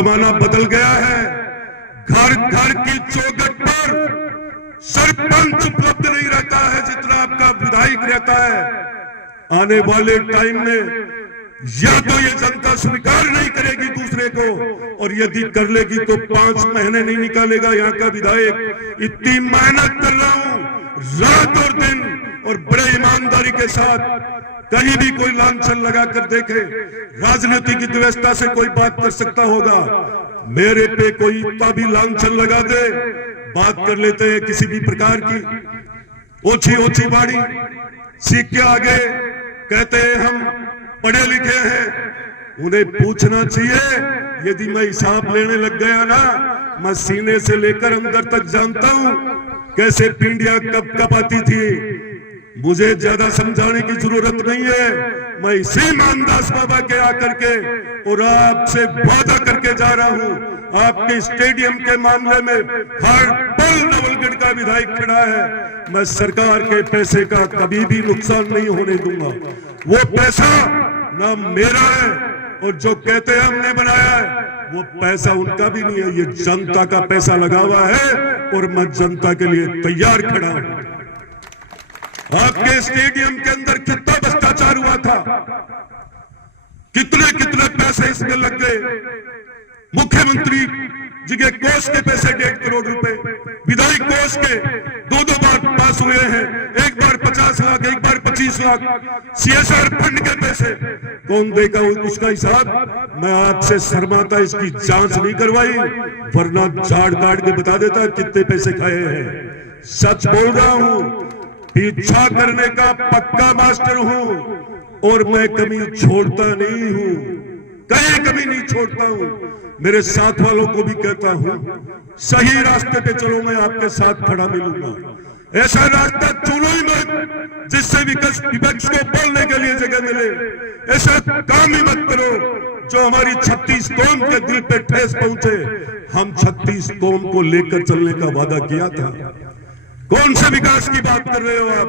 जमाना बदल गया है। घर घर की चौखट पर सरपंच उपलब्ध नहीं रहता है जितना आपका विधायक रहता है। आने वाले टाइम में या तो ये जनता स्वीकार नहीं करेगी दूसरे को, और यदि कर लेगी तो 5 महीने नहीं निकालेगा यहाँ का विधायक। इतनी मेहनत कर रहा हूं रात और दिन, और बड़े ईमानदारी के साथ। कहीं भी कोई लांछन लगा कर देखे, राजनीति की व्यवस्था से कोई बात कर सकता होगा, मेरे पे कोई इतना भी लांछन लगा दे, बात कर लेते हैं किसी भी प्रकार की ओछी ओछी बाड़ी सीख के आगे कहते हैं हम पढ़े लिखे हैं। उन्हें पूछना चाहिए, यदि मैं हिसाब लेने लग गया ना, मैं सीने से लेकर अंदर तक जानता हूं कैसे पिंडियां कब कब आती थी। मुझे ज्यादा समझाने की जरूरत नहीं है। मैं इसी मानदास बाबा के आकर के और आपसे वादा करके जा रहा हूं, आपके स्टेडियम के मामले में हर पल नवलगढ़ का विधायक खड़ा है। मैं सरकार के पैसे का कभी भी नुकसान नहीं होने दूंगा। वो पैसा ना मेरा है, और जो कहते हैं हमने बनाया है, वो पैसा उनका भी नहीं है। ये जनता का पैसा लगा हुआ है, और मैं जनता के लिए तैयार खड़ा हूं। आपके स्टेडियम के अंदर कितना भ्रष्टाचार हुआ था, कितने कितने पैसे इसमें लग गए। मुख्यमंत्री जी के कोष के पैसे 1.5 करोड़ रुपए, विधायक कोष के 2 बार पास हुए हैं, एक बार 50 लाख, एक बार 25 लाख। CSR फंड के पैसे कौन देगा उसका हिसाब मैं आपसे शर्माता इसकी जांच नहीं करवाई, वरना झाड़ काट के बता देता कितने पैसे खाए हैं। सच बोल रहा हूं, पीछा करने का पक्का मास्टर हूं, और मैं कमी छोड़ता नहीं हूं, कहीं कमी नहीं छोड़ता हूं। मेरे साथ वालों को भी कहता हूं, सही रास्ते पे चलो, मैं आपके साथ खड़ा मिलूंगा। ऐसा रास्ता चुनो ही मत जिससे विपक्ष को बोलने के लिए जगह मिले। ऐसा काम ही मत करो जो हमारी 36 कौम के दिल पे ठेस पहुंचे। हम 36 कौम को लेकर चलने का वादा किया था। कौन से विकास की बात कर रहे हो आप?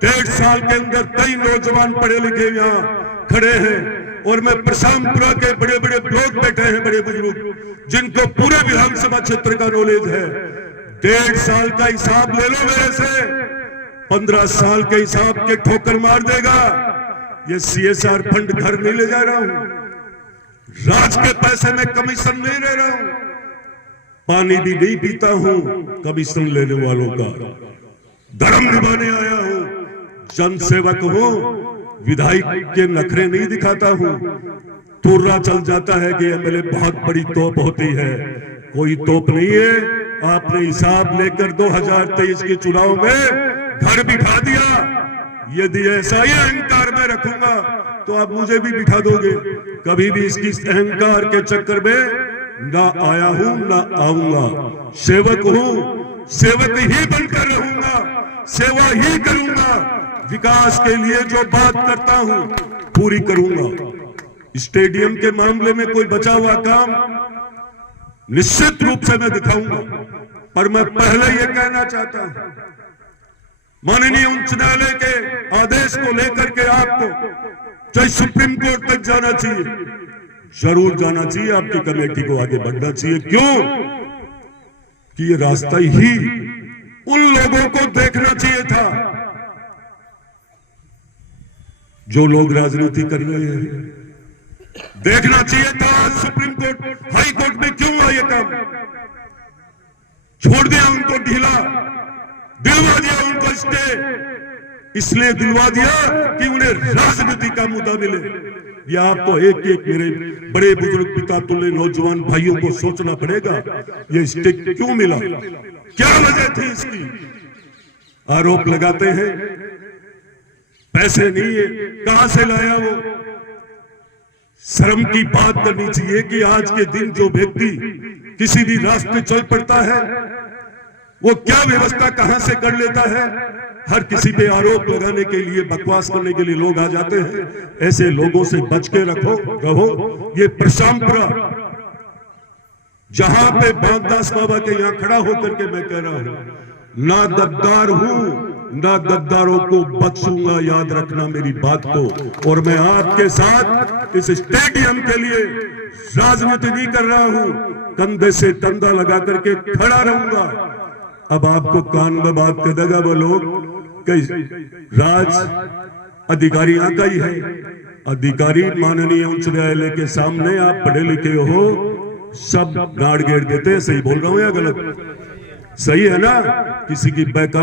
1.5 साल के अंदर कई नौजवान पढ़े लिखे यहाँ खड़े हैं, और मैं प्रशांतपुरा के बड़े बड़े लोग बैठे हैं, बड़े बुजुर्ग जिनको पूरे विधानसभा क्षेत्र का नॉलेज है। 1.5 साल का हिसाब ले लो मेरे से, 15 साल के हिसाब के ठोकर मार देगा। ये CSR फंड घर नहीं ले जा रहा हूं, राज के पैसे में कमीशन नहीं ले रहा हूं, पानी भी नहीं पीता हूं कमीशन लेने वालों का, धर्म निभाने आया हूं, जनसेवक हूं, विधायक के नखरे नहीं दिखाता हूं। तुर्रा चल जाता है कि MLA बहुत बड़ी तोप होती है, कोई तोप नहीं है। आपने हिसाब लेकर 2023 के चुनाव में घर बिठा दिया। यदि ऐसा ही अहंकार में रखूंगा तो आप मुझे भी बिठा दोगे। कभी भी इसकी अहंकार के चक्कर में ना आया हूं ना आऊंगा। सेवक हूं, सेवक ही बनकर रहूंगा, सेवा ही करूंगा, विकास के लिए जो बात करता हूं पूरी करूंगा। स्टेडियम के मामले में कोई बचा हुआ काम निश्चित रूप से मैं दिखाऊंगा, पर मैं पहले यह कहना चाहता हूं, माननीय उच्च न्यायालय के आदेश को लेकर के आपको चाहे सुप्रीम कोर्ट तक जाना चाहिए, जरूर जाना चाहिए, आपकी कमेटी को आगे बढ़ना चाहिए। क्यों कि ये रास्ता ही उन लोगों को देखना चाहिए था जो लोग राजनीति कर रहे हैं। देखना चाहिए था सुप्रीम कोर्ट, हाई कोर्ट में क्यों हुआ ये काम, छोड़ दिया उनको ढीला, दिलवा दिया उनको स्टे, इसलिए दिलवा दिया कि उन्हें राजनीति का मुद्दा मिले। या आपको एक एक मेरे बड़े बुजुर्ग पिता तुल्य नौजवान भाइयों को सोचना पड़ेगा, ये स्टे क्यों मिला, क्या वजह थी इसकी। आरोप लगाते हैं पैसे नहीं है, कहां से लाया वो। शर्म की बात करनी चाहिए कि आज के दिन जो व्यक्ति किसी भी रास्ते चल पड़ता है वो क्या व्यवस्था कहां से कर लेता है। हर किसी पे आरोप लगाने के लिए, बकवास करने के लिए लोग आ जाते हैं। ऐसे लोगों से बच के रहो। ये प्रशांतपुरा जहां पे बागदास बाबा के यहां खड़ा होकर के मैं कह रहा हूं, ना गद्दार हूं ना गद्दारों को बख्शूंगा, याद रखना मेरी बात को। और मैं आपके साथ इस स्टेडियम के लिए राजनीति नहीं कर रहा हूं, कंधे से कंधा लगा करके खड़ा रहूंगा। अब आपको कान में बात कर देगा वो लोग कि राज अधिकारी यहाँ का ही है। अधिकारी माननीय उच्च न्यायालय के सामने आप पढ़े लिखे हो, सब गाड़ घेर देते हैं। सही बोल रहा हूं या गलत? सही है ना? किसी की बैक